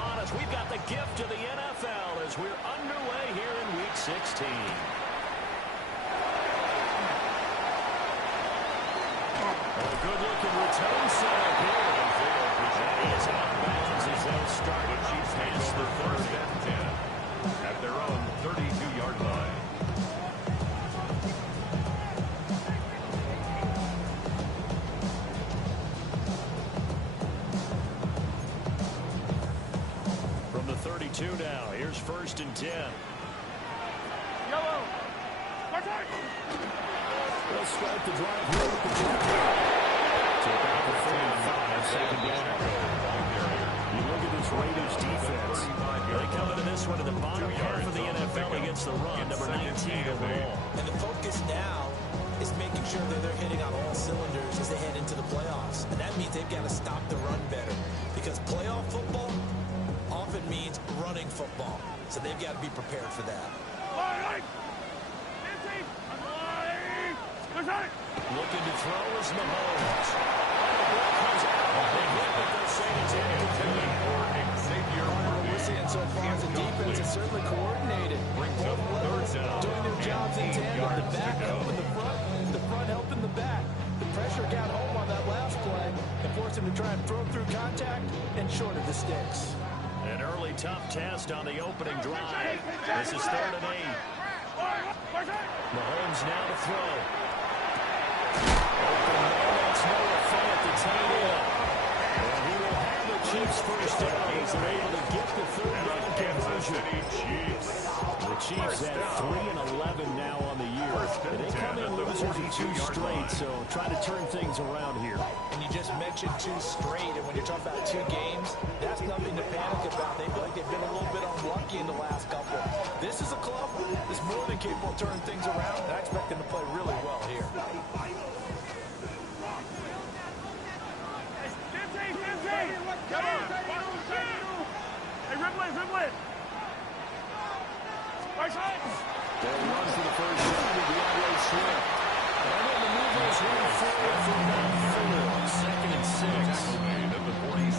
upon us. We've got the gift of the NFL as we're underway here in Week 16. A good-looking return set up here. That is out of bounds as they'll start. The Chiefs take over first and 10 at their own 32-yard line. From the 32 now, here's first and 10. Yellow. They'll start the drive here with the Jack. To about the 35, second down. You look at this Raiders defense. They come into this one in the bottom half of the NFL against the run, number 19 overall. And the focus now is making sure that they're hitting on all cylinders as they head into the playoffs. And that means they've got to stop the run better. Because playoff football often means running football. So they've got to be prepared for that. Looking to throw is Mahomes. Ball comes out. They hit, but they're saying it's incomplete. What we're seeing so far is the defense is certainly coordinated. Both levels doing their jobs in tandem. The back helping the front helping the back. The pressure got home on that last play and forced him to try and throw through contact and shorted the sticks. An early tough test on the opening drive. This is 3rd and 8. Mahomes now to throw. That's Noah Fant to tie it up. And he will have the Chiefs first down. He's able to get the 3rd down conversion. The Chiefs at 3-11 now on the year. They come in losers in 2 straight, so try to turn things around here. And you just mentioned 2 straight, and when you're talking about 2 games, that's nothing to panic about. They feel like they've been a little bit unlucky in the last couple. This is a club that's more than capable of turning things around, and I expect them to play really well here. They'll run for the first down with DeAndre Swift. And then the movers run forward for about 4. 2nd and 6.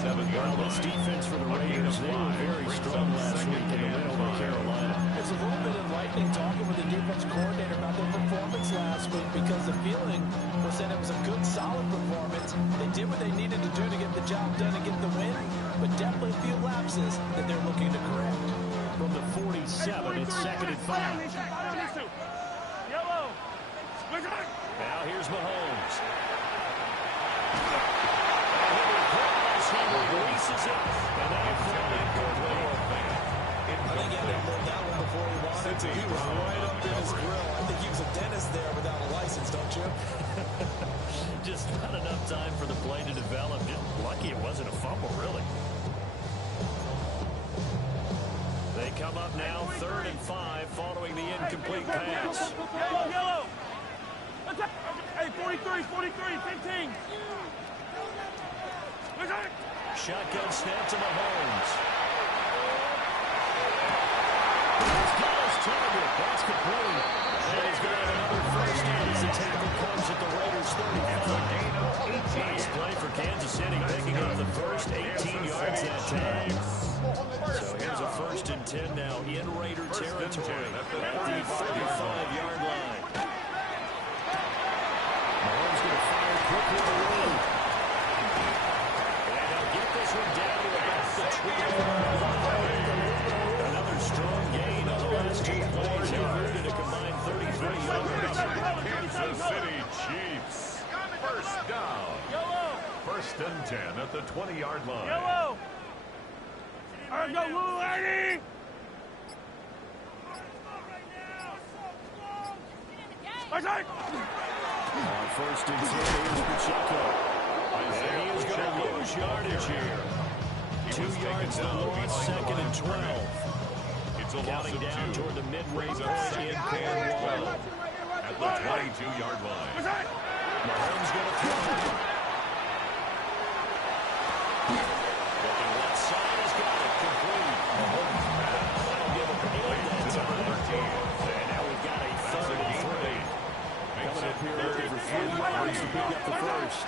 Well, this defense for the Raiders, they were very strong last week in the win over Carolina. It's a little bit enlightening talking with the defense coordinator about their performance last week because the feeling was that it was a good, solid performance. They did what they needed to do to get the job done and get the win, but definitely a few lapses that they're looking to correct. From the 47, it's 2nd and 5. Now here's Mahomes. He releases it, and now thrown incomplete. I think he had to hold that one before he wanted to. He was right up in his grill. I think he was a dentist there without a license, don't you? Just not enough time for the play to develop. Just lucky it wasn't a fumble, really. They come up now 3rd and 5 following the incomplete pass. Yellow. Hey, 43, 15. Shotgun snap to Mahomes. He's got his target. That's complete. And he's going to have another first down as the tackle comes at the Raiders' 35. Nice play for Kansas City, picking up the first 18 yards that time. So here's a 1st and 10 now in Raider territory at the 35-yard line. Mahomes going to fire quickly to Rowe. And he'll get this one down to about the 20-yard line. Another strong gain on the last 2 plays. He moved a combined 33 yards. Kansas City Chiefs. First down. 1st and 10 at the 20-yard line. Yellow. All right, go, Lou, Eddie! On 1st and 10, here's Pacheco. And he is going to lose yardage here. 2 yards to loss, 2nd and 12. It's a loss of 2. Down toward the midway point in Cornwall. At the 22-yard line. Mahomes going to throw. Looking left side, has got it complete. That'll give him 8 that time. And now we've got a 3rd and 3. Coming up here looking for 3 yards to pick up the first.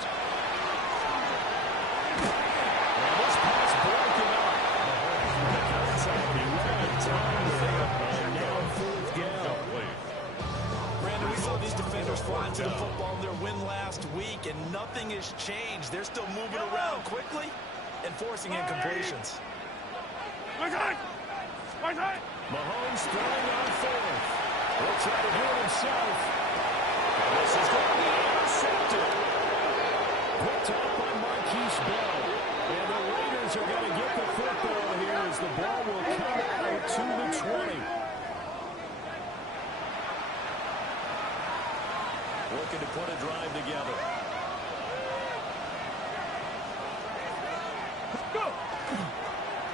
And this pass broken up. nothing has changed. They're still moving around quickly and forcing incompletions. Mahomes throwing on fourth. He'll try to do it himself. This is going to be intercepted. Picked up by Marquise Bell. And the Raiders are going to get the football here as the ball will come out to the 20. Looking to put a drive together.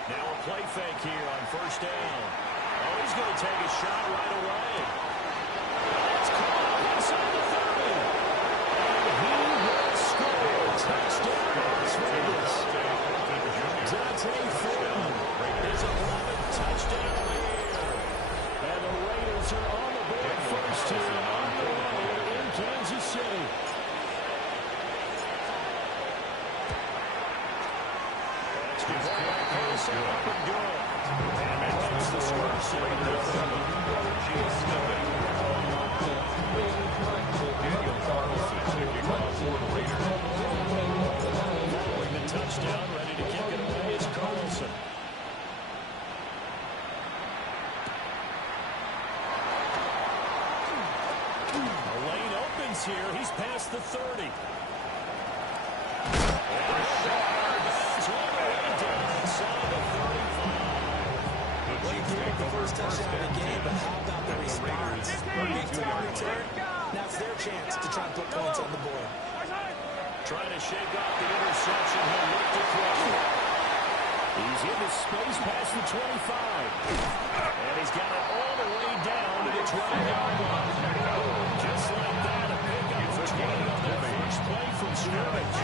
Now a play fake here on first down. Oh, he's going to take a shot right away. It's caught up inside the 30. And he will score. Touchdown, Las Vegas. Dante Thornton, his 11th touchdown of the year. And the Raiders are on the board first here on the road in Kansas City. Up and good. And it makes the score Daniel Carlson kicking off for the Raiders. Following the touchdown, ready to kick it away is Carlson. The lane opens here. He's past the 30. The first touchdown of the game, but how about the response? Big time return. Now it's their chance to try and put points on the board. Trying to shake off the interception. He'll look to throw. He's into space past the 25. And he's got it all the way down to the 12-yard line. Just like that, a pickup for 20 on their first play from scrimmage.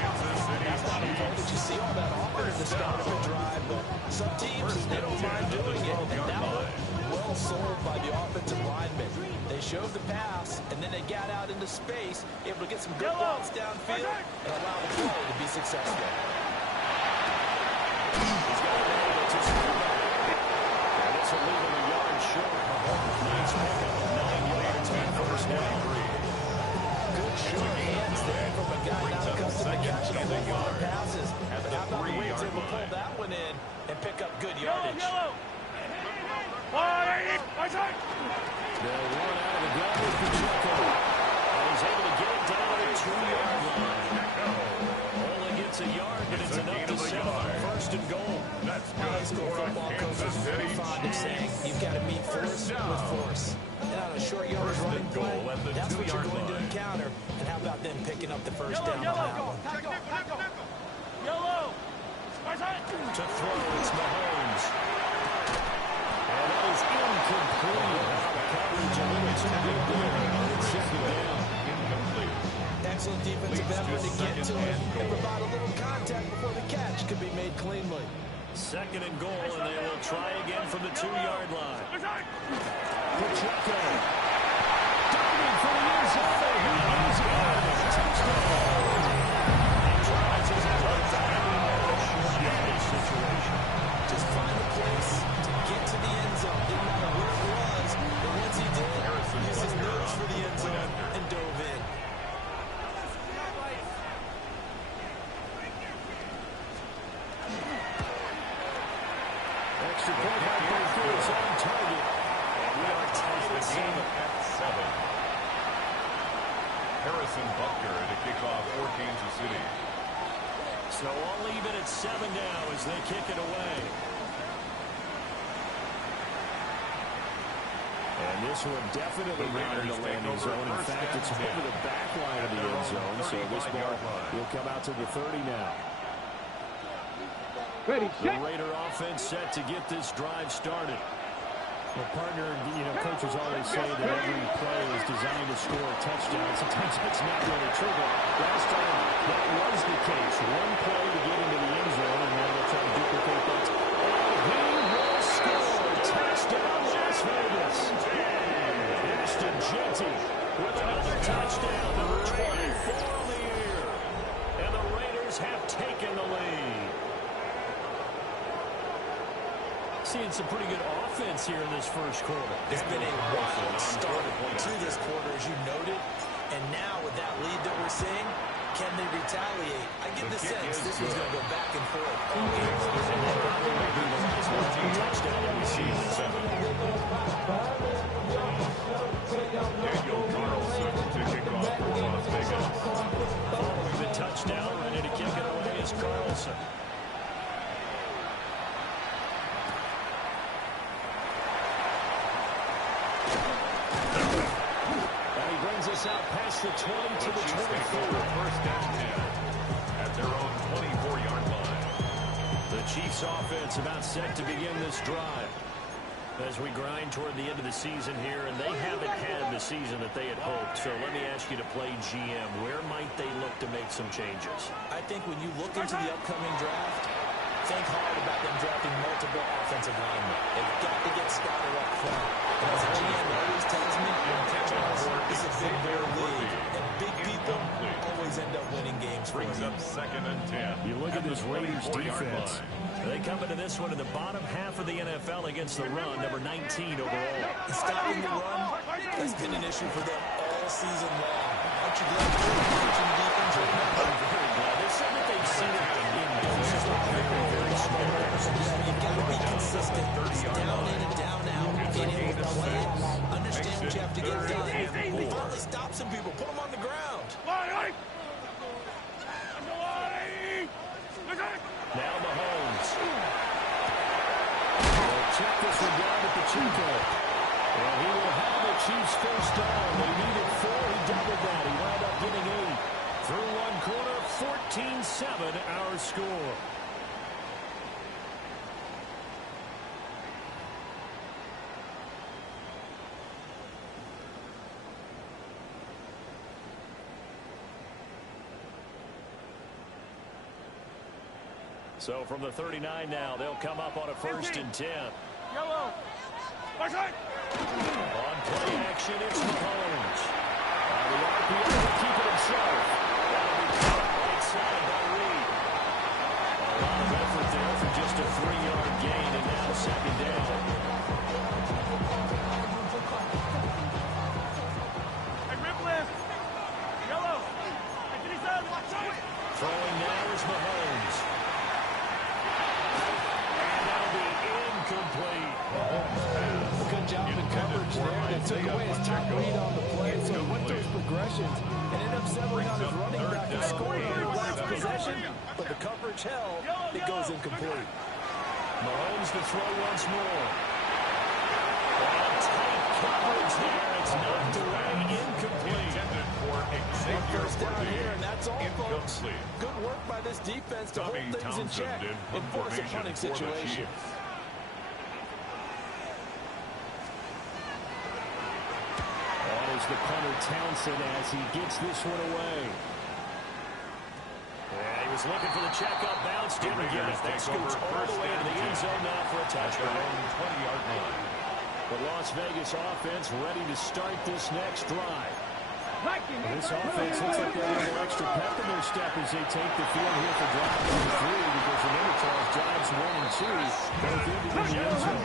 That's not a play that you see all that often in the start of a drive, but some teams, they don't mind doing it. And that one, well sold by the offensive linemen. They showed the pass, and then they got out into space, able to get some good balls downfield and allow the play to be successful. He's got it able to score. And this will leave him a yard short. Nice pickup of 9 yards on first down. Good sure hands there from a guy not accustomed to catching a whole lot of passes. But how about the way he's able to pull that one in and pick up good yardage? They'll run out of the gun with Pacheco. And he's able to get it down to the 2-yard line. Only gets a yard, but it's enough to set on first and goal. High school football coaches are very fond of saying you've got to meet force with force. And on a short yardage running play, that's what you're going to encounter. And how about them picking up the first down on that one? To throw, it's Mahomes. And that is incomplete. Coverage a little too good there. Second down. Incomplete. Excellent defensive effort to get to it and provide a little contact before the catch could be made cleanly. Second and goal, and they will try again from the 2-yard line. Pacheco. Diving for the end zone. He is in. Touchdown. He tries his situation. Just find a place to get to the end zone. Didn't matter where it was, but once he did, used his nose for the end zone and dove in. Extra point by Baker is on target. And we are tied at 7. Harrison Butker to kick off for Kansas City. So all even at 7 now as they kick it away. And this one definitely not in the landing zone. In fact, it's over the back line of the end zone. So this ball will come out to the 30 now. Ready, The Raider offense set to get this drive started. Well, partner, coaches always say that every play is designed to score a touchdown. Sometimes it's not really true, but last time that was the case. One play to get into the end zone, and now they'll try to duplicate that. He will score. Touchdown, Las Vegas. Ashton Jeanty with another touchdown, number 24 on the year. And the Raiders have taken the lead. Seeing some pretty good offense here in this first quarter. It's been a wild start to this quarter, as you noted. And now with that lead that we're seeing, can they retaliate? I get the sense this was going to go back and forth all game. Touchdown every season. Daniel Carlson to kick off for Las Vegas. Following the touchdown, ready to kick it away is Carlson. And he brings us out past the 20 to the 24. First and 10 at their own 24-yard line. The Chiefs offense about set to begin this drive as we grind toward the end of the season here, and they haven't had the season that they had hoped. So let me ask you to play GM. Where might they look to make some changes? I think when you look into the upcoming draft, think hard about them drafting multiple offensive linemen. They've got to get scouted up front. And as a GM always tells me, this is a big bear league, and big people always end up winning games for Brings you. up second and 10. You look at this Raiders 24-yard defense. line. They come into this one in the bottom half of the NFL against the run, number 19 overall. Stopping the run has been an issue for them all season long. Aren't you glad they're coaching the defense right now? I'm very glad. They said that they've seen it in doses very, very small. You've got to be consistent. Down in and down out. Get in with the play. Understand what you have to get done. Finally stop some people. Put them on the ground. Now Mahomes. They'll check this one down to Pacheco. And he will have the Chiefs first down. They needed 4. He doubled that. He wound up getting 8. Through one quarter, 14-7 our score. So from the 39 now, they'll come up on a 1st and 10. Yellow. On play action, it's Mahomes. The RPO will keep it himself. That'll be caught right side by Reed. A lot of effort there for just a 3-yard gain, and now second down. Hey, rip left. Yellow. Throwing now is Mahomes. And that'll be incomplete. Good job in coverage there. They took away his top read on the play, so he went those progressions and ended up settling on his running back and scoring on the last possession. But the coverage held. It goes incomplete. Mahomes to throw once more. And tight coverage there. It's knocked away, incomplete. Intended for Xavier First down Worthy. here, and that's all, folks. Incomplete. Good work by this defense to Tommy hold things in check Townsend in and force a formation punting for the situation. Chiefs. On is the punter Townsend as he gets this one away. And he was looking for the checkup, bounce, didn't get it. That scoots all the way to the end zone now for a touchdown. 20-yard line. The Las Vegas offense ready to start this next drive. This offense looks like they have a little extra pep in their step as they take the field here for drive number 3, because remember, Charles, drives 1 and 2 both into the end zone.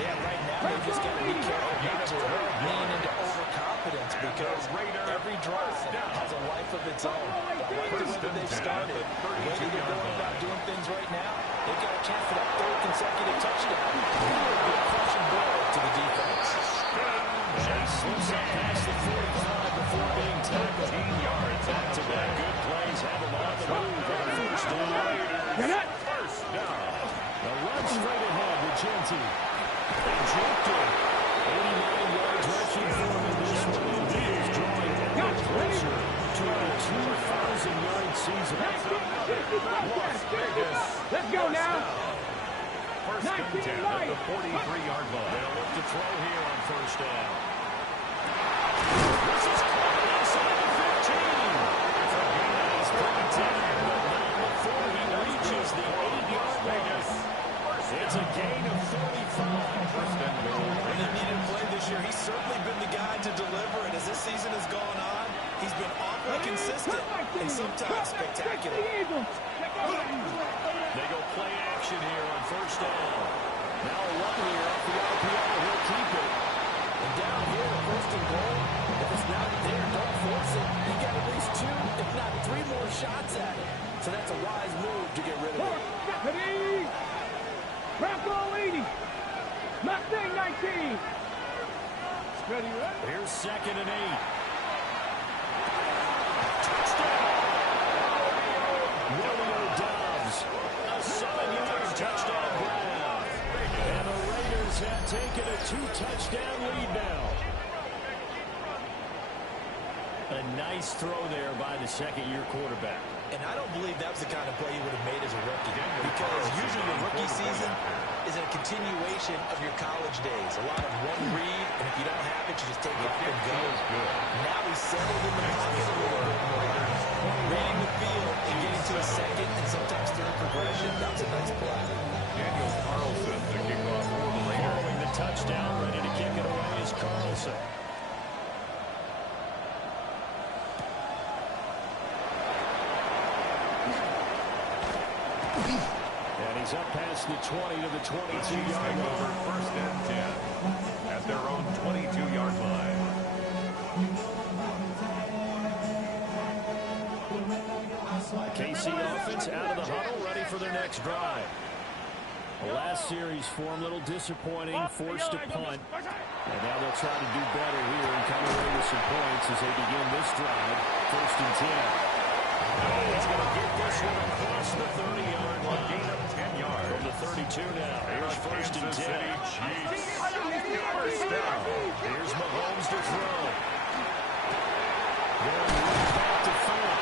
Yeah, right now they just got to be careful not to lean into overconfidence, because every drive has a life of its own. But like the way that they've started, ready to go about doing things right now, they've got a chance for that 3rd consecutive touchdown. It'll be a crushing blow to the defense. Chase slips up past the 45 before being tackled. 18 yards. Back-to-back good plays have him on the move for the first down. First down. The run straight ahead with Genty. And Jenkins, 89 yards rushing for him in this one. And he is drawing ever closer to a 2,000-yard season. Las Vegas. Let's go now. First and 10 at the 43-yard line. They'll look to throw here on first down. This is caught inside the 15. He's pretty tight, but not before he reaches the 8-yard line. It's a gain of 35. First and goal. When he needed play this year, he's certainly been the guy to deliver, and as this season has gone on, he's been awfully consistent and sometimes spectacular. They go play action here on first down. Now a run here off the RPO. He'll keep it. And down here, 1st and goal, If it's not there, don't force it. You got at least 2, if not 3 more shots at it. So that's a wise move to get rid of it. Stephanie! Bronco 80! Mustang 19! Ready, right? Here's 2nd and 8. Touchdown! Romeo Doubs. A 7-yard touchdown grab. And the Raiders have taken a 2-touchdown lead now. A nice throw there by the second-year quarterback. And I don't believe that was the kind of play you would have made as a rookie. Because usually your rookie season is a continuation of your college days. A lot of one read, and if you don't have it, you just take off and go. Now he's settled in the pocket a little bit more. Reading the field and getting to a second and sometimes third progression. That was a nice play. Daniel Carlson to kick off for the Raiders. Following the touchdown, ready to kick it away is Carlson. And he's up past the 20 to the 22-yard line. First and 10 at their own 22-yard line. KC offense out of the huddle, ready for their next drive. The last series for them, a little disappointing, forced to punt. And now they'll try to do better here and come away with some points as they begin this drive. First and 10. He's going to get this one across the 30-yard line. Gain of 10 yards. From the 32 now. Here's first and 10. First down. Here's Mahomes to throw. Going right back to Phillip.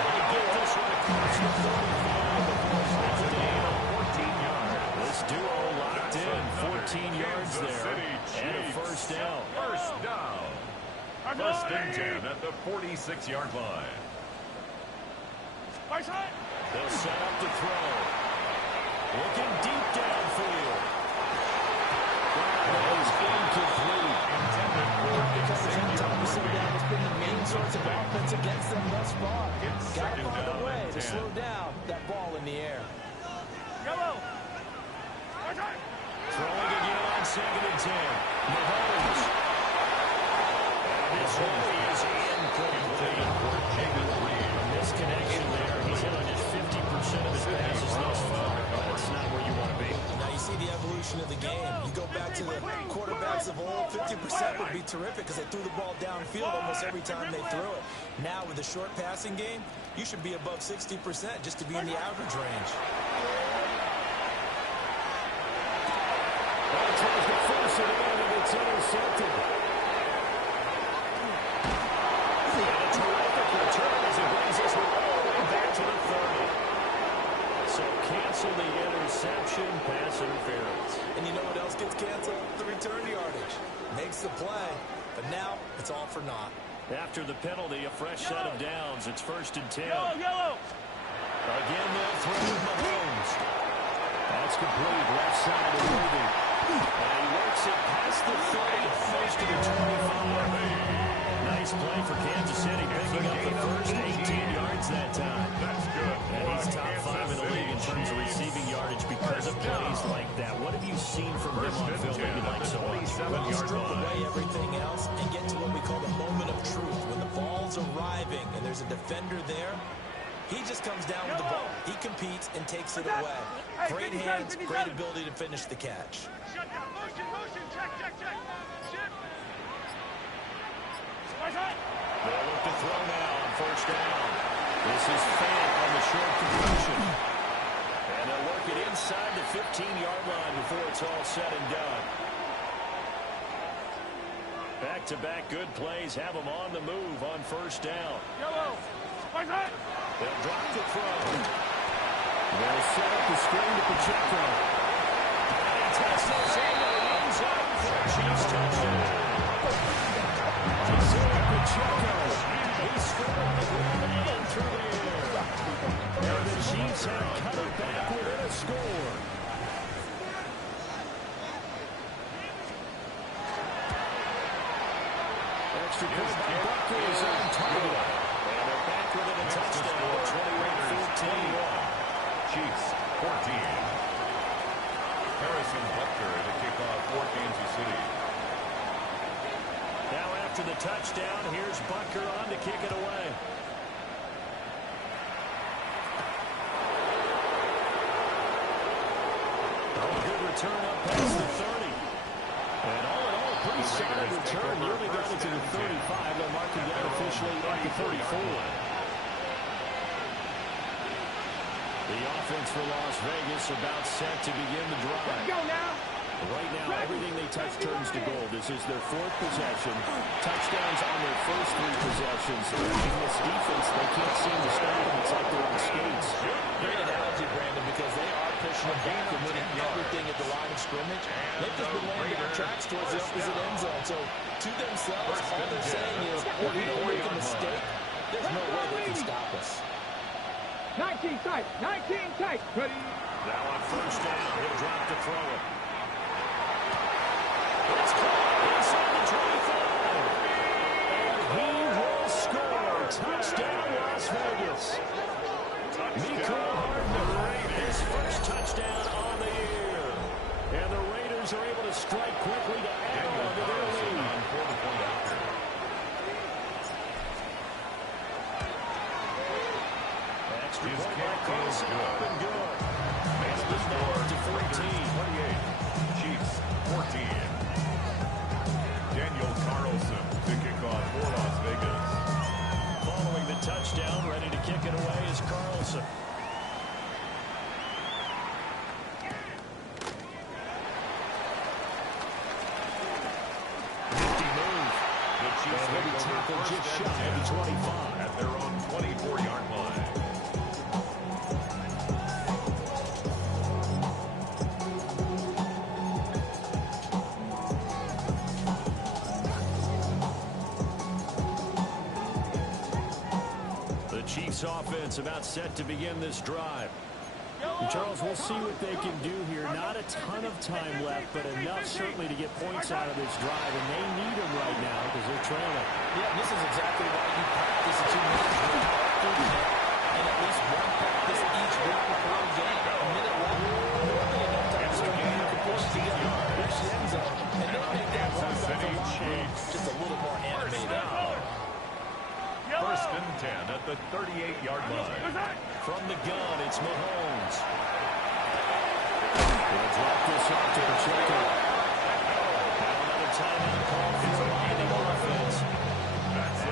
And get this one across the 35 before slowing down. 14 yards. This duo locked in. 14 yards there. And a first down. First down. First and 10 at the 46-yard line. They'll set up to throw. Looking deep downfield. That is incomplete. Intended for Because every time we slow down, it's been the main source of offense against them thus far. It's Got to second find down a way and to 10. slow down that ball in the air. Throwing again on 2nd and 10. Mahomes. And this one is incomplete. Misconnection there. He's hit on just 50% of his passes thus far. That's not where you want to be. Now you see the evolution of the game. You go back to the quarterbacks of old, 50% would be terrific because they threw the ball downfield almost every time they threw it. Now with the short passing game, you should be above 60% just to be in the average range. Well, tries to force it in and it's intercepted. And a terrific return as it brings us all the way back to the 30. So cancel the interception, pass interference. And you know what else gets canceled? The return yardage. Makes the play, but now it's all for naught. After the penalty, a fresh set of downs. It's first and 10. Yellow! Again, they'll throw with Mahomes. That's complete. Left side of Worthy. And he works it past the 30, close to the 25. Nice play for Kansas City, picking up the first 18 yards that time. That's good. And he's top 5 in the league in terms of receiving yardage because of plays like that. What have you seen from him on film that you like so much? Well, strip away everything else and get to what we call the moment of truth. When the ball's arriving and there's a defender there, he just comes down with the ball. He competes and takes it away. Great hands, great ability to finish the catch. Motion, check. They'll look to throw now on first down. This is Fant on the short completion. And they'll work it inside the 15-yard line before it's all said and done. Back-to-back good plays have them on the move on first down. Yellow! They'll drop the throw. They'll set up the screen to Pacheco. And he tests this into the end zone for a Chiefs touchdown. Isaiah Pacheco. He scored on the ground and through the air. And the Chiefs have cut it back within a score. Extra point by Buckley is on target. And they're back within a touchdown. 21-14. Chiefs 14. Harrison Butker to kick off for Kansas City. Now after the touchdown, here's Butker on to kick it away. Good return up past the 30. And all in all, pretty solid return. Nearly got it to the 35. They'll mark him down officially at the 34. The offense for Las Vegas about set to begin the drive. Let's go now. Right now, everything they touch turns to gold. This is their fourth possession. Touchdowns on their first three possessions. In this defense, they can't seem to stop them. It's like they're on skates. Great analogy, Brandon, because they are pushing them back and winning everything at the line of scrimmage. They've just been laying down tracks towards the opposite end zone. So, to themselves, all they're saying is, if we don't make a mistake, there's no way they can stop us. 19 tight. 19 tight. Ready. Now on first down, he'll drop to throw it. It's caught inside the 25. And he will score. Touchdown, Las Vegas. Mecole Hardman, his first touchdown on the year. And the Raiders are able to strike quickly to add on to their lead. Extra point by Carlson, up and good. Makes the score to 14. 28. Chiefs, 14. Daniel Carlson to kick off for Las Vegas. Following the touchdown, ready to kick it away is Carlson. Nifty move. The Chiefs And he'll be tackled just shy of the 25. at their own 24-yard line. The Chiefs offense about set to begin this drive. And Charles, we'll see what they can do here. Not a ton of time left, but enough certainly to get points out of this drive, and they need them right now because they're trailing. Yeah, this is exactly why you practice a 2 minutes through the net, and at least one practice each week before a game. A minute left, more than enough time so you can push together, push the end zone, and then make that run back the locker room just a little more animated. First and 10 at the 38-yard line. From the gun, it's Mahomes. They'll drop this off to Pacheco. Now another timeout call for the Lightning offense.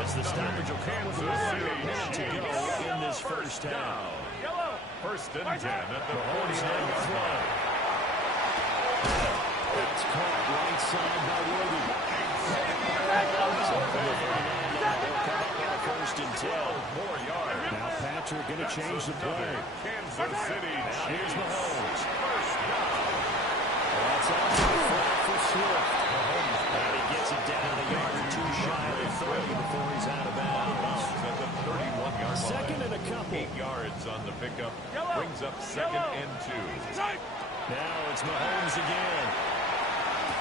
As the stoppage will come with a minute to go in this first half. First and 10 at the Mahomes now to 49-yard throw. line. That's caught right side by Worthy. First and 10. More yards. Now Patrick going to change the play. Kansas City Now here's Chiefs. Mahomes. First down. That's out to the flat for Swift. And he gets it down a yard or two shy of the 30 before he's out of bounds. At the 31-yard line. Second and a couple. 8 yards on the pickup. Brings up second and 2. Now it's Mahomes again.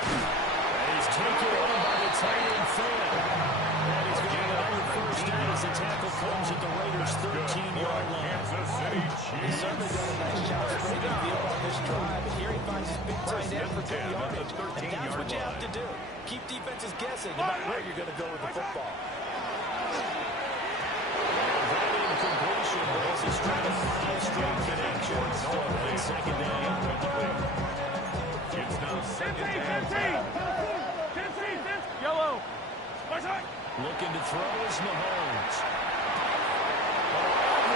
And he's taken on by the tight end fan. And he's going to get another first down as the tackle comes at the Raiders' 13-yard line. Kansas City He's Chiefs. certainly done a nice job spreading the field on this drive, and here he finds his big tight end for good yardage. And that's what you have to do. Keep defenses guessing about where you're going to go with the football. That incompletion, but it's a straight of 5 straight connections. And second down. It's now second 15, down. 15. Yellow. Looking to throw is Mahomes.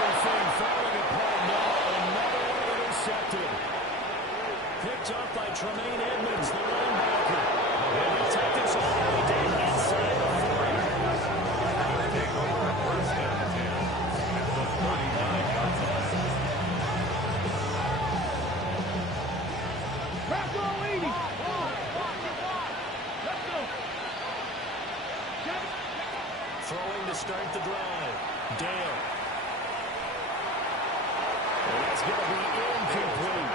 Everything falling apart now. Another one intercepted. Picked up by Tremaine Edmonds, the linebacker. And he'll take this all the way down inside the 40. Take over at first and 10 at the 39-yard line. Rocco leading. Let's go. Throwing to start the drive. Dale. And that's going to be incomplete.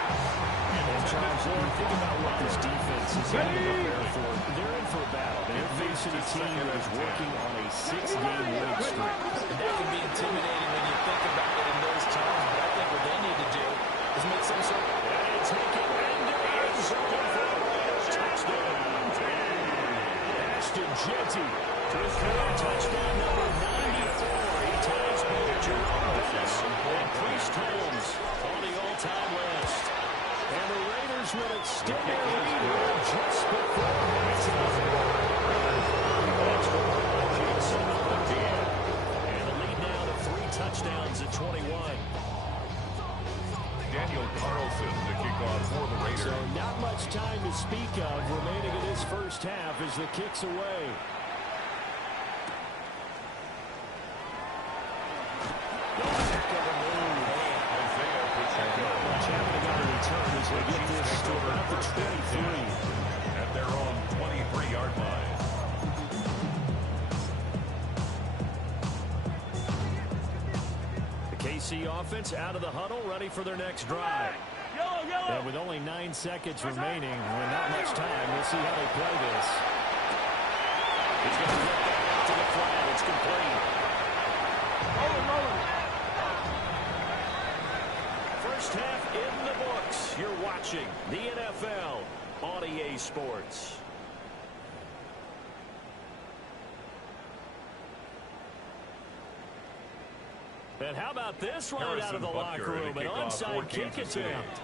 And Charles, when you think about what this defense is going to prepare for, they're in for a battle. They're facing a team that is working on a 6-game winning streak. And that can be intimidating when you think about it in those terms, but I think what they need to do is make some sort of... And take it into the end zone for a touchdown. Ashton Jeanty to his career touchdown number 94. He ties both Jerome Bettis and Priest Holmes on the all-time list. And the Raiders will extend their lead here just before halftime. That's for Jason on the field. And the lead now to 3 touchdowns at 21. Daniel Carlson to kick off for the Raiders. So not much time to speak of remaining in this first half as the kick's away. As they get this to about the 23. At their own 23-yard line. The KC offense out of the huddle, ready for their next drive. And with only 9 seconds remaining, with not much time, we'll see how they play this. He's going to get that out to the flat. It's complete. First half in the books. You're watching the NFL on EA Sports. And how about this right out of the locker room? An onside kick attempt.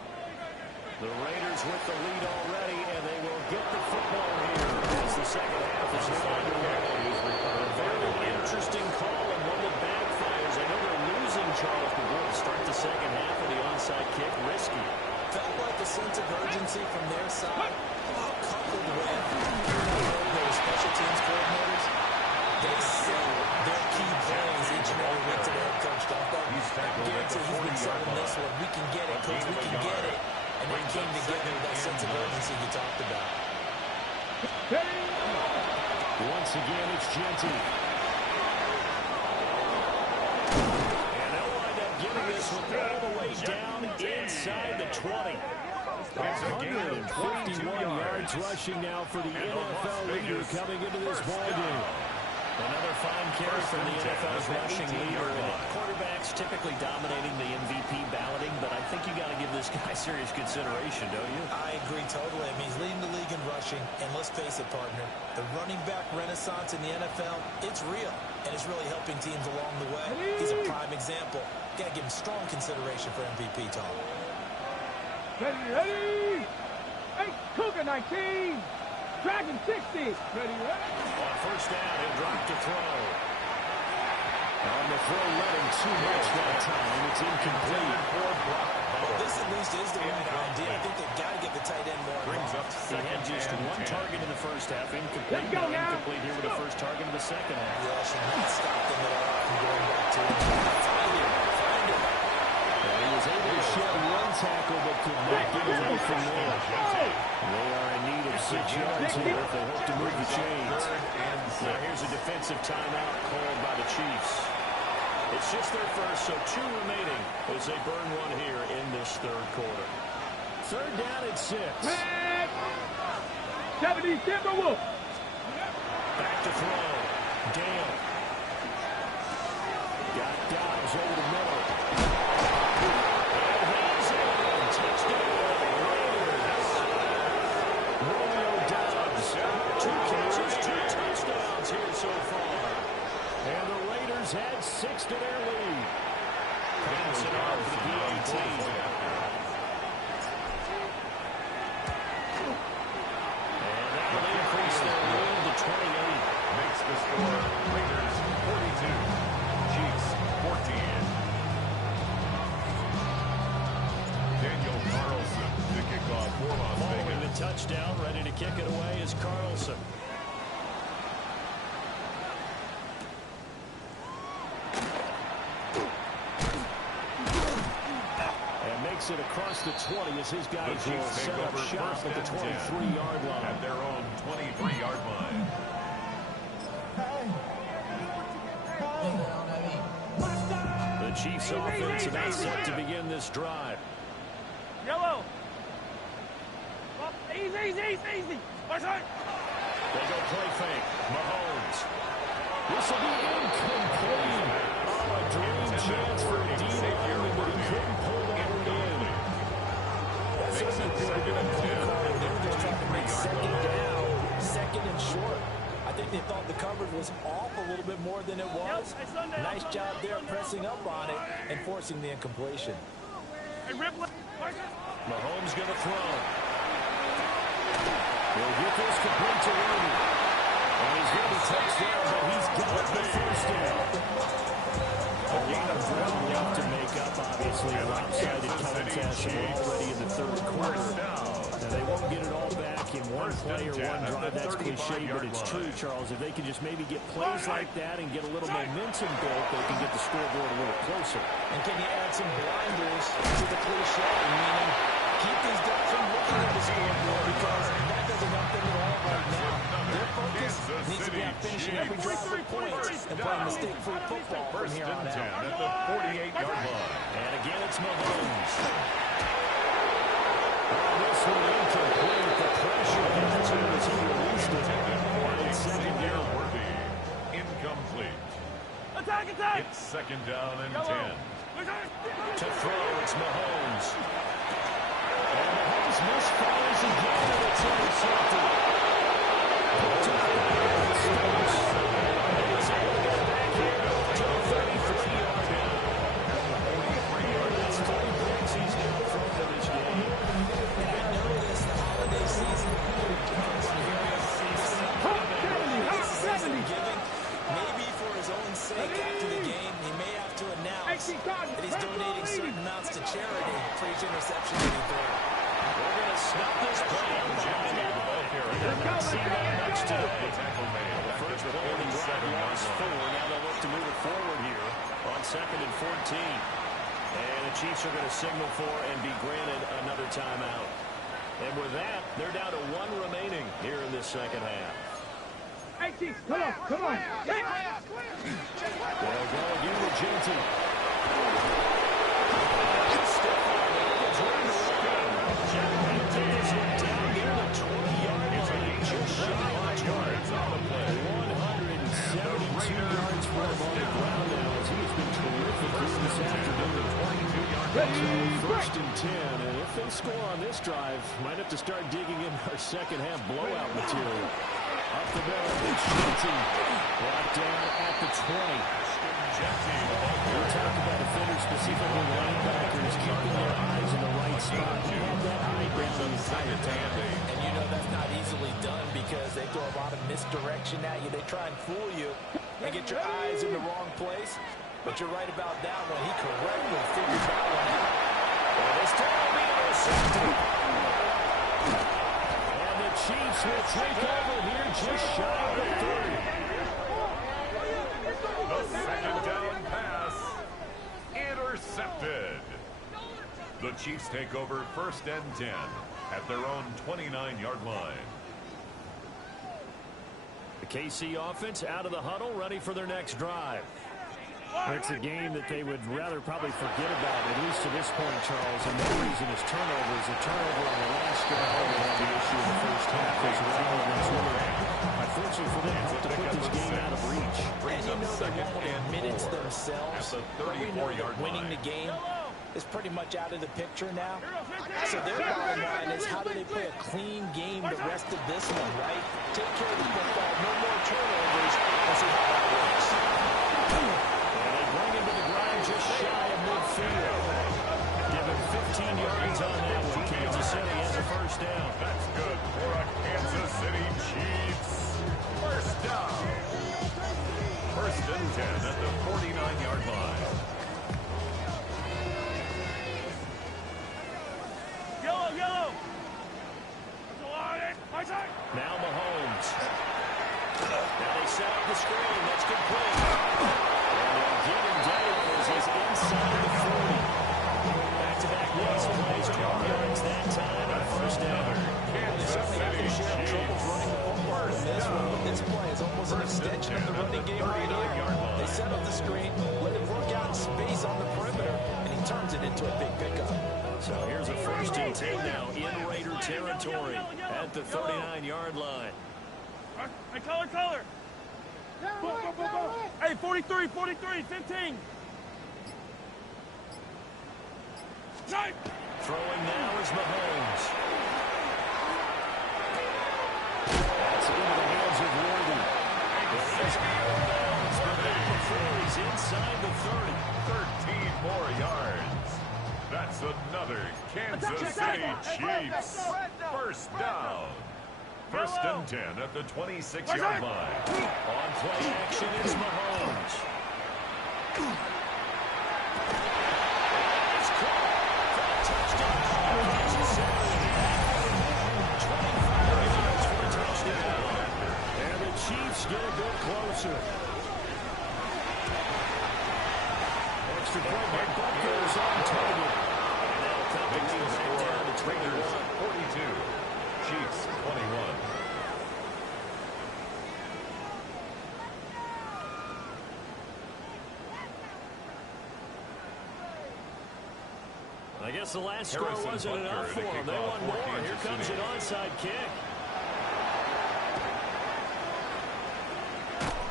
The Raiders with the lead already, and they will get the football here as the second half is underway. A very interesting call and one that backfires. I know they're losing Charles, but boy, to start the second half of the onside kick, risky. Felt like a sense of urgency from their side, coupled with their special teams coordinators. They sell their key plays each and every week to the head coach, don't they? I guarantee he's been selling this one. We can get it, coach, we can get it. And they came together with that sense of urgency you talked about. Once again, it's Jeanty. And they'll wind up getting this one all the way down inside the 20. 151 yards rushing now for the NFL leader coming into this ballgame. Another fine carry from the NFL's rushing leader. Quarterbacks typically dominating the MVP balloting, but I think you got to give this guy serious consideration, don't you? I agree totally. I mean, he's leading the league in rushing, and let's face it, partner, the running back renaissance in the NFL, it's real, and it's really helping teams along the way. He's a prime example. Got to give him strong consideration for MVP, Tom. Ready? Hey, Cougar 19. Dragon 60. Ready? On first down, he'll drop to throw. On the throw, letting too much that time. It's incomplete. Well, this at least is the right idea. I think they've got to give the tight end more. Brings up He had just one target in the first half. Incomplete. Let's go now. Incomplete here with the first target in the second half. Yeah, should not stop them at all from going back to him. Find him. And he was able to shed one tackle, but could not get away from there. They are in need of 6 yards here if they hope to move the chains. Now here's a defensive timeout called by the Chiefs. It's just their first, so 2 remaining as they burn one here in this third quarter. Third down at 6. 70 Timberwolves. Back to throw. Dale. Got Dobbs over the middle. And he's in. Touchdown, Raiders. Romeo Dobbs. 2 catches, 2 touchdowns here so far. And the Raiders had 6 to their lead. Patterson off the PAT. And that will increase their lead to 28. Makes the score Raiders 42, Chiefs 14. Daniel Carlson to kick off for Las Following Vegas. the touchdown, ready to kick it away is Carlson. And makes it across the 20 as his guys will set up shop at the 23-yard line. At their own 23-yard line. The Chiefs offense about set to begin this drive. Yellow. Easy. Watch out. They go play fake. Mahomes. This will be incomplete. Oh, a dream chance for a deep lineman, but he couldn't pull that one in. That's what they did in the play call. They were just trying to make second down, second and short. I think they thought than it was. Nice job there pressing up on it and forcing the incompletion. Mahomes going to throw. He'll get this complete to Worthy. And he's going to be touchdown, but he's got the first down. A lot of ground left to make up, obviously. A lopsided contest already in the third quarter. Now, they won't get it all back in one play or one drive. That's cliche, but it's true, Charles. If they can just maybe get plays like that and get a little momentum built, they can get the scoreboard a little closer. And can you add some blinders to the cliche, meaning keep these guys from looking at the scoreboard because that doesn't help them at all right now. Their focus needs to be on finishing every drive with points and playing mistake-free football from here on out. At the 48-yard line. And again, it's Mahomes. This one incomplete. The pressure gets to as he released it. And second down. Worthy. Incomplete. Attack! It's second down and 10. To throw, it's Mahomes. And Mahomes misfires again, and it's intercepted. It's able to get back here to the 33-yard line. 43-yard. That's 3 points he's now thrown to this game. And I noticed the holiday season giving. Maybe for his own sake after the game, he may have to announce that he's donating certain amounts to charity for each interception that he throws. We're going to snap this play. They've not seen that much today. The first play of the drive lost 4. Now they'll look to move it forward here on 2nd and 14. And the Chiefs are going to signal for and be granted another timeout. And with that, they're down to 1 remaining here in this second half. Hey, Chiefs, come on. They'll go again with Genty. Yards for him on the ground now as he has been terrific here this afternoon. First and 10, and if they score on this drive, might have to start digging in our second half blowout material. Up the middle, it's Genty. Brought down at the 20. We talked about defenders, specifically linebackers, keeping their eyes in the right spot. You have that eye down the entire time. And you know that's not easily done because they throw a lot of misdirection at you. They try and fool you and get your eyes in the wrong place. But you're right about that one. He correctly figured that one out. And this time will be intercepted. And the Chiefs will take over here just shy of the 30. The second down pass. Intercepted. The Chiefs take over 1st and 10 at their own 29-yard line. The KC offense out of the huddle, ready for their next drive. It's a game that they would rather probably forget about, at least to this point, Charles. And the reason is turnovers. A turnover on the last drive, they had the issue in the first half as well. And it's really, unfortunately for them, have to put this game out of reach. And you know they won't admit it to themselves, but we know that winning the game is pretty much out of the picture now. So their bottom line is how do they play a clean game the rest of this one, right? Take care of the football, no more turnovers, and see how that works. And they bring him to the ground just shy of midfield. Give him 15 yards on that one. Kansas City has a first down. That's good for a Kansas City Chiefs. First down. 1st and 10 at the 49-yard line. Yellow. Now Mahomes. Now they set up the screen. That's complete. And they'll give him Davis is inside the 40. Back-to-back pass plays, 12 yards that time, and a first down. They certainly have their share of troubles running the football in this one, but this play is almost an extension of the running game right here. They set up the screen, let him work out space on the perimeter, and he turns it into a big pickup. So here's a 1st and 10 now in Raider territory at the 39-yard line. Hey, color. Hey, 43, 15. Throwing now is Mahomes. That's into the hands of Worthy. It is out of bounds, but they He's inside the 30. 13 more yards. That's another Kansas City Chiefs first down. First and 10 at the 26-yard line. On play action is Mahomes. It's caught for a touchdown. Kansas City. 25 yards for a touchdown. And the Chiefs get a bit closer. Extra point by Butker's on target. And that'll cut the lead back down to 21. 42. Chiefs 21. I guess the last score wasn't enough for them. They want more. Here comes an onside kick.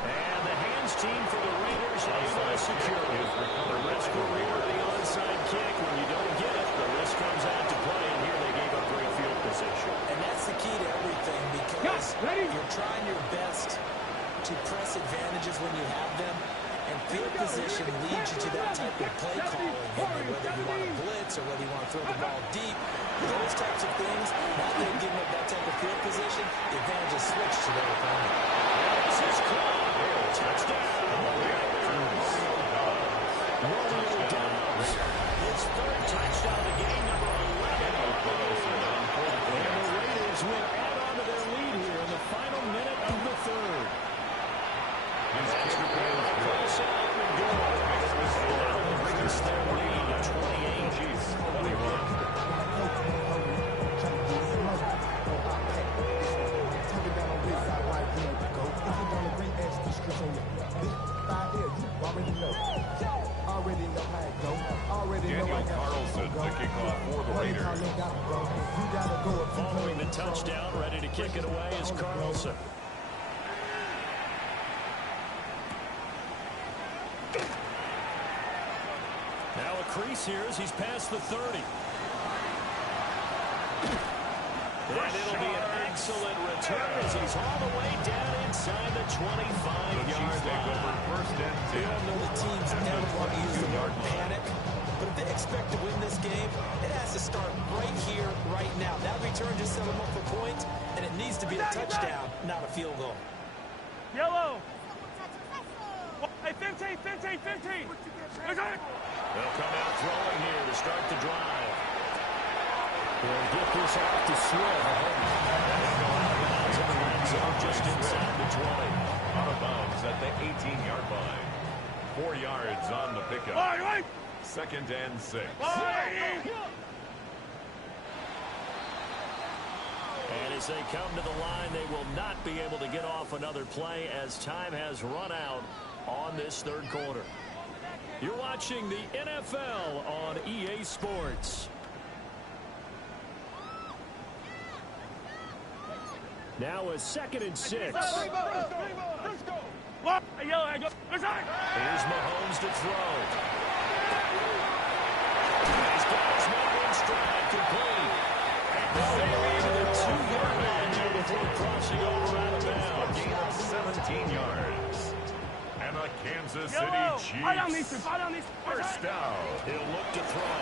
And the hands team for the Raiders able to secure it. The risk reward of the onside kick. When you don't get it, the risk comes out to play. And here they gave up great field position. And that's the key to everything, because you're trying your best to press advantages when you have them. And field position leads you to that type of play calling, whether you want to blitz or whether you want to throw the ball deep. Those types of things, now that they've given up that type of field position, the advantage is switched to their opponent. This is caught. Touchdown. Romeo Doubs. His third touchdown of the game, number 11. And the Raiders will add on to their lead here in the final minute of the third. Cross out and go. That'll increase their lead to 28. Chiefs 21. Daniel Carlson, the kickoff for the Raiders. Following the touchdown, ready to kick it away is Carlson. Now a crease here as he's past the 30. And it'll be an excellent return as he's all the way down inside the 25-yard line. First and 10. We all know the teams never want to use the word panic, but if they expect to win this game, it has to start right here, right now. That return just set them up for points, and it needs to be a touchdown, not a field goal. Yellow. Hey, 15, 15, 15. They'll come out throwing here to start the drive. They'll get this off to Swift. They'll go out of bounds in the red zone just inside the 20. Out of bounds at the 18-yard line. 4 yards on the pickup. Second and 6. And as they come to the line, they will not be able to get off another play as time has run out on this third quarter. You're watching the NFL on EA Sports. Now a 2nd and 6. Here's Mahomes to throw. He's got his man in stride, complete. And they're to the 2-yard line now before crossing over out of bounds. Gain of 17 yards. And the Kansas City Chiefs first down. He'll look to throw.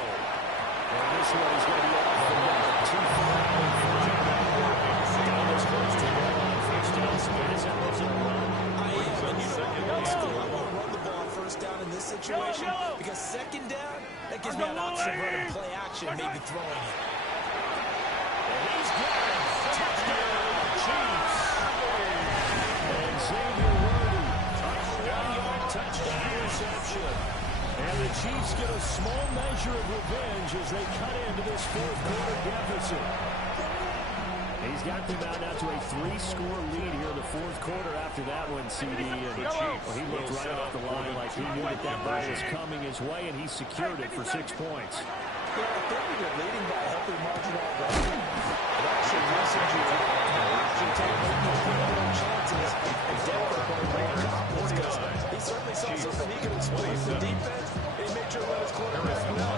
And this one is going to be off the mark. Too far. Almost close to goal on first down. Is that was a run? I am, and you know, still I want to run the ball on first down in this situation because second down, that gives me an option of running play action, maybe throwing it. And he's got it. Touchdown, Chiefs. And Xavier Worthy. 1-yard touchdown reception. And the Chiefs get a small measure of revenge as they cut into this fourth quarter deficit. He's got them out now to a 3-score lead here in the fourth quarter after that one, CD. And the Chiefs, he looked right off the line like he knew that ball was coming his way, and he secured it for 6 points. Yeah, I think we were leading by a healthy margin already. It actually messes you up. You take no chances, and Denver going to accomplish because he certainly saw something he could exploit the defense, and he made sure to let his quarterback know.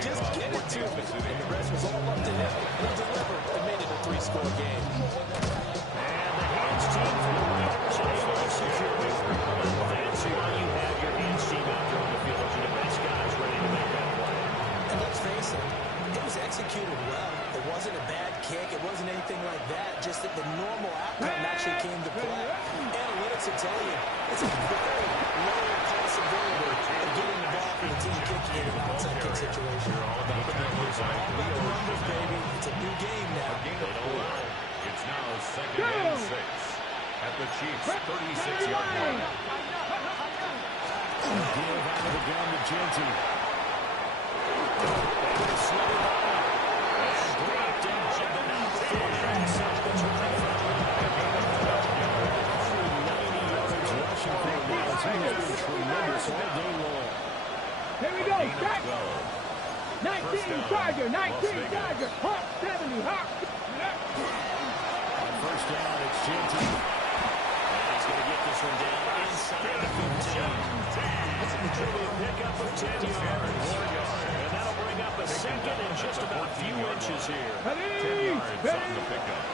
Just get it to him, and the rest was all up to him. And he delivered and made it a 3-score game. And the hands team for the Raiders able to secure it. That's why you have your hands this team out there on the field. Those are the best guys ready to make that play. And let's face it, it was executed well. It wasn't a bad kick. It wasn't anything like that. Just that the normal outcome actually came to play. Analytics will tell you it's a very low possibility of getting the ball from the team kicking in an outside kick situation. All about the numbers, baby. It's a new game now. It's now 2nd and 6 at the Chiefs' 36-yard line. Give out of the gun to Genty. Here we go. Back. 19 Charger. 19 Charger. Hawk 70. Hawk. On first down, it's Genty. He's going to get this one down inside the 15. That's a contributing pickup of 10 yards. And that'll bring up a second and just about a few inches here. 10 yards on the pickup.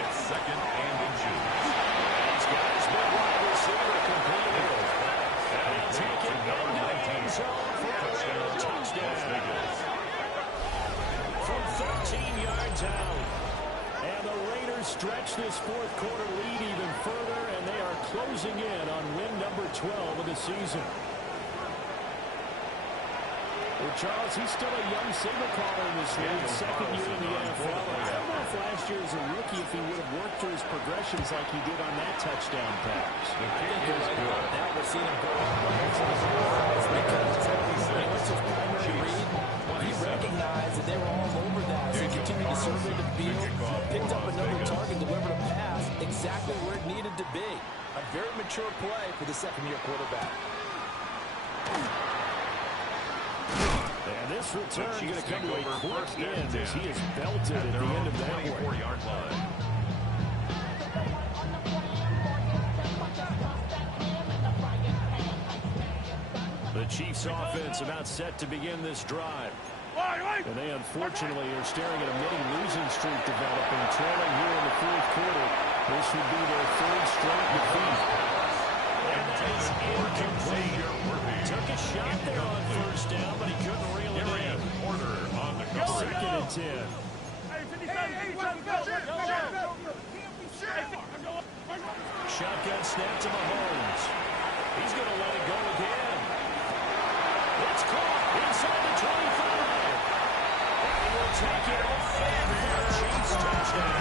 It's 2nd and inches. He's got his big wide receiver completed. And he'll take it into the end zone for a touchdown. From 13 yards out. And the Raiders stretch this fourth quarter lead even further, and they are closing in on win number 12 of the season. Well, Charles, he's still a young signal caller in this league, second year in the NFL. I don't know if last year as a rookie if he would have worked through his progressions like he did on that touchdown pass. I think you're right about that. We're seeing him go because what's his primary read? He recognized that they were all over that, so he continued to survey the field, picked up another target, delivered a pass exactly where it needed to be. A very mature play for the second-year quarterback. And this return going to come to a quick end as he is belted at the end of that one. 24-yard line. The Chiefs offense about set to begin this drive. And they unfortunately are staring at a mini losing streak developing, trailing here in the fourth quarter. This would be their third straight defeat. And that is incomplete. Took a shot there on first down, but he couldn't reel it in. Porter on the cover. 2nd and 10. Shotgun snap to Mahomes. He's going to let it go again. It's caught inside the 25. And we'll take it off for a Chiefs touchdown.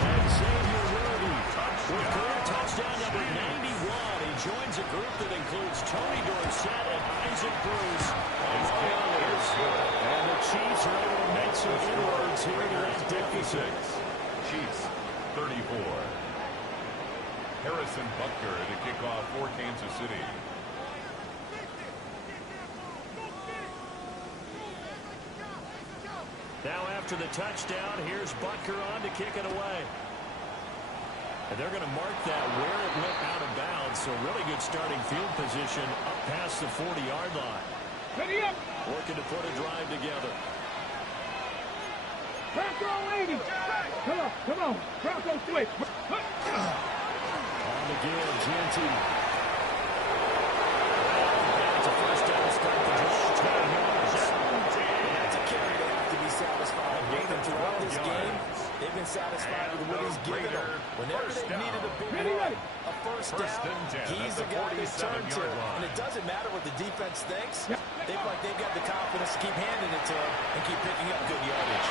And Xavier Worthy With career touchdown number 91, he joins a group that includes Tony Dorsett and Isaac Bruce, among others. And the Chiefs are able to make some inroads here to that deficit. Chiefs 34. Harrison Butker to kick off for Kansas City. Now after the touchdown, here's Butker on to kick it away. And they're going to mark that where it went out of bounds, so really good starting field position up past the 40-yard line. Ready up. Working to put a drive together. Bronco 80. Come on. Bronco switch. On the give, Genty. It's a first down to start the drive. That's a carry they have to be satisfied with. And throughout this game, they've been satisfied with what he's given them. Whenever they needed a big run, a first down, he's the guy they turn to. And it doesn't matter what the defense thinks. They feel like they've got the confidence to keep handing it to him and keep picking up good yardage.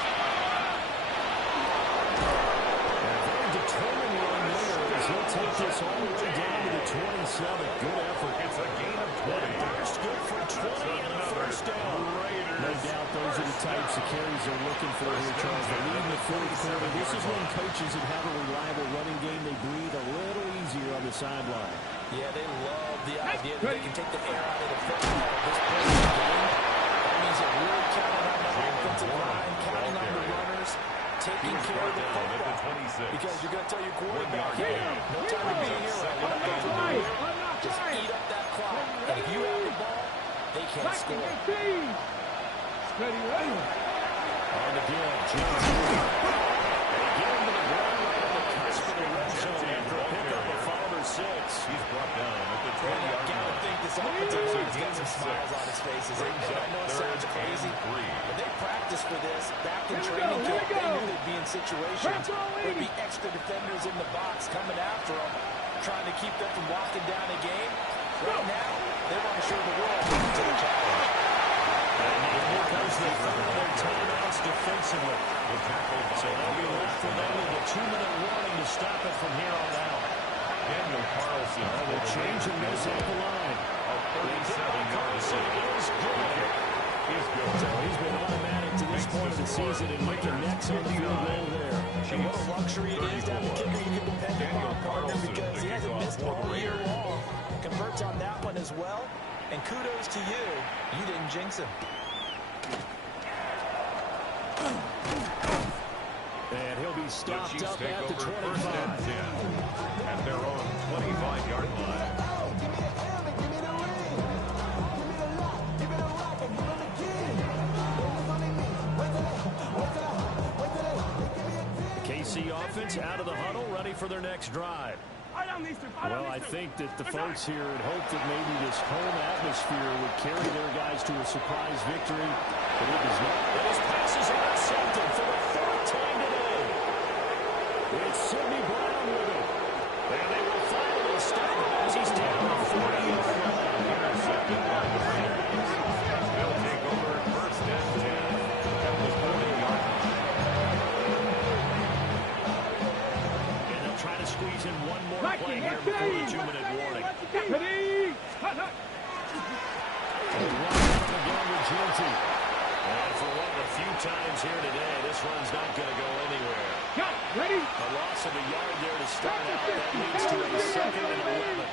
Very determined run there as he'll take this all the way down to the 27. Good effort. It's a gain of 20. First good for 20 and a first down. No doubt those are the types of carries they're looking for here, Charles. They lead in the fourth quarter. This is when coaches that have a reliable running game, they breathe a little easier on the sideline. Yeah, they love the idea that they can take the air out of the football at this point in the game. That means they're really counting on the offensive line, counting on the runners, taking care of the football. Because you're going to tell your quarterback, hey, no time to be here right now. Just eat up that clock. And if you have the ball, they can't score. Ready. On the give, Genty. They get him to the ground right on the cusp of the red zone after a pickup of 5 or 6. He's brought down at the 20-yard line. I think passes. And I know it sounds crazy, but they practiced for this back in Here we training go, here camp. we They go. knew they'd be in situations where there'd be extra defenders in the box coming after them, trying to keep them from locking down a game. Right now, they want to show the world to the challenge. And here comes the third of their timeouts defensively. So they'll be left for them with a 2-minute warning to stop it from here on out. Daniel Carlson. They're changing this at the line. 37-yard Is good. He's good. So he's been automatic to this point of the season and making nets on the field goal there. And what a luxury it is to have a kicker you can depend upon, partner, because he hasn't missed all year long. Converts on that one as well. And kudos to you. You didn't jinx him. And he'll be The stopped Chiefs up take at the over 25. first and 10 at their own 25-yard line. KC offense out of the huddle, ready for their next drive. Well, I think that the folks here had hoped that maybe this home atmosphere would carry their guys to a surprise victory, but it does not. Those passes are intercepted for the third time today. It's Sidney Brown with it. And they will finally stop him as he's down the 40-yard line. Intercepted by the Raiders. They'll take over first and 10 at the 40-yard line. And they'll try to squeeze in one more Right, play right, here before the right. 2-minute warning. Ready? Hut, hut. Again with Genty. And for one of the few times here today, this run's not going to go anywhere. Got it. Ready? A loss of a yard there to start out. That leads to a 2nd and 11.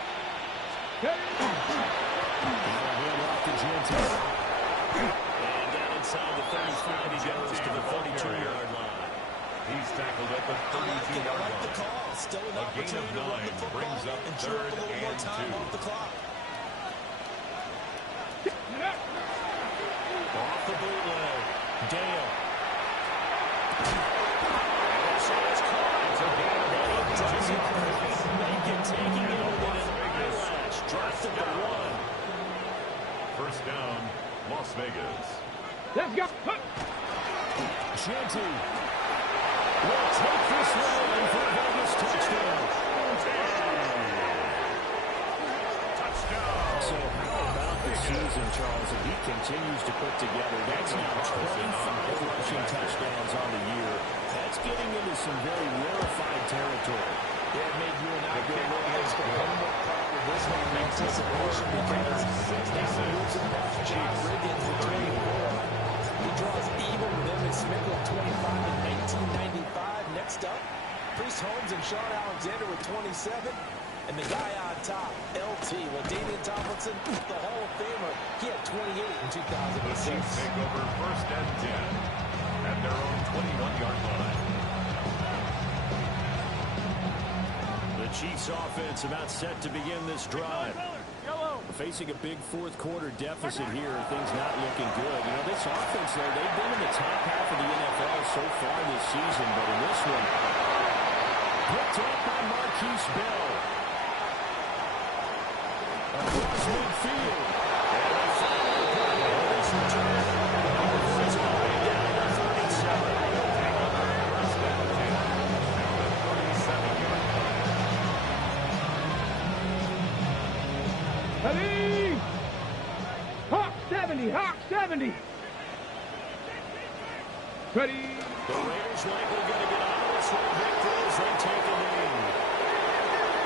Hand off to Genty. And down inside the 35, he goes to the 32-yard line. He's tackled at the I 32-yard like the line. call. Still an A gain opportunity of to run the 9 football brings up and chew up a third little more and time 2. off the clock. Off the bootleg. Dale. This is caught. It's a gain of It 11. doesn't make it, taking it with an eyelash. Dropped at the 1. First down, Las Vegas. Let's go. Hut. Genty will take this one in for a Vegas touchdown. Touchdown. So how about the season, Charles, that he continues to put together? That's now 25 rushing touchdowns on the year. That's getting into some very rarefied territory. Yeah, it made you and I go a little extra homework part with this one in anticipation because that moves it past John Riggins with 24. He draws even with Emmitt Smith with 25 in 1995. Next up, Priest Holmes and Sean Alexander with 27. And the guy on top, LT, LaDainian Tomlinson, the Hall of Famer, he had 28 in 2006. Chiefs take over first and 10 at their own 21-yard line. The Chiefs offense about set to begin this drive. Facing a big fourth quarter deficit here, things not looking good. You know, this offense, though, they've been in the top half of the NFL so far this season, but in this one, picked up by Marquise Bell. Across midfield. And they finally got it. This return. It's all the way down to 37. First and 10 at the 37-yard line. Ready? Hawk 70. Hawk 70. Ready? The Raiders likely going to